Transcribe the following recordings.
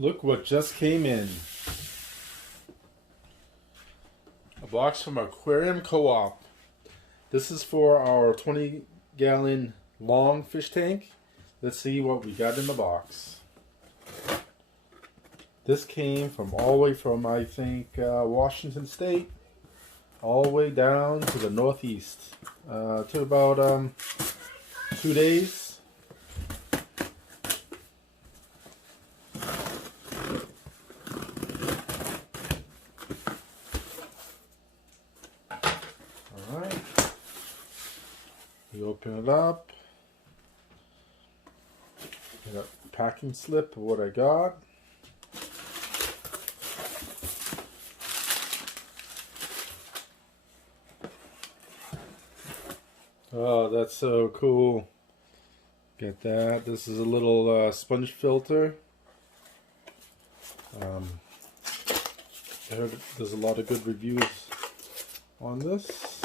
Look what just came in. A box from Aquarium Co-op. This is for our 20-gallon long fish tank. Let's see what we got in the box. This came from all the way from, I think, Washington State, all the way down to the Northeast. Took about 2 days. Alright, we open it up. I got a packing slip of what I got. Oh, that's so cool. Get that. This is a little sponge filter. I heard there's a lot of good reviews on this.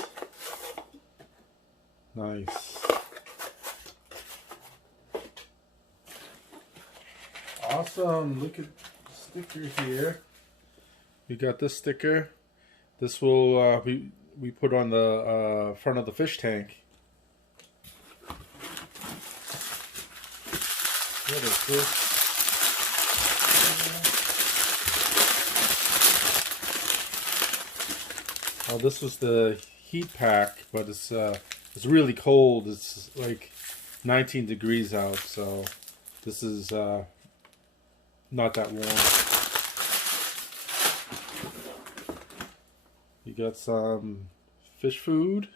Nice. Awesome. Look at the sticker here. We got this sticker. This will we put on the front of the fish tank. What is this? Oh, this was the heat pack, but it's really cold. It's like 19 degrees out, so this is not that warm. You got some fish food.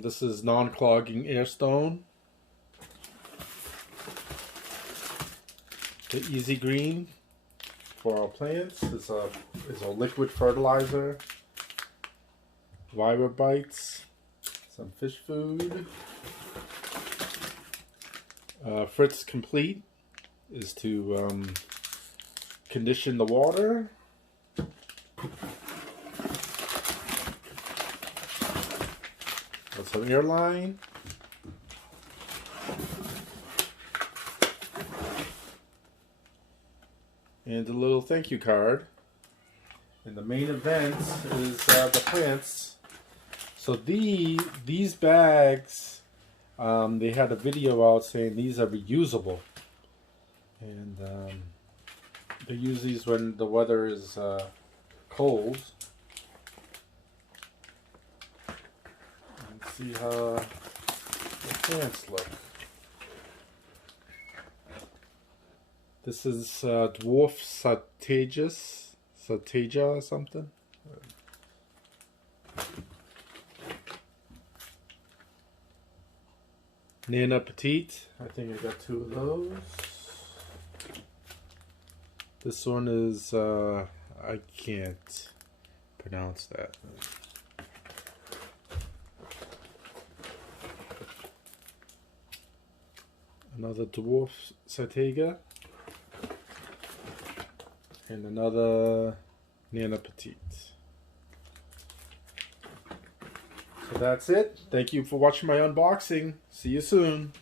This is non-clogging air stone. The Easy Green for our plants is a liquid fertilizer. Vibra Bites, some fish food. Fritz Complete is to condition the water. That's some airline. And a little thank you card. And the main event is the plants. So these bags, they had a video out saying these are reusable. And they use these when the weather is cold. Let's see how the plants look. This is dwarf Sateja or something. Nana Petite. I think I got 2 of those. This one is I can't pronounce that. Another dwarf Satega. And another Nana Petite. So that's it. Thank you for watching my unboxing. See you soon.